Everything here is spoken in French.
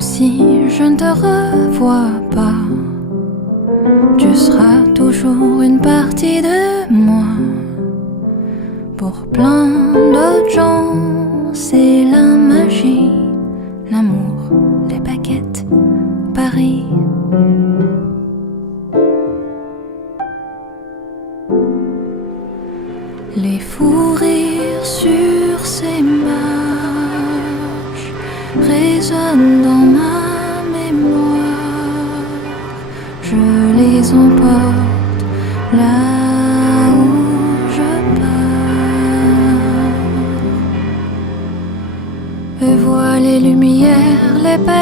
Même si je ne te revois pas, tu seras toujours une partie de moi. Pour plein d'autres gens, c'est la magie, l'amour, les baguettes, Paris. Les fous rires sur ces marches résonnent dans ma mémoire. Je les emporte là où je pars. Et vois les lumières, les pailles.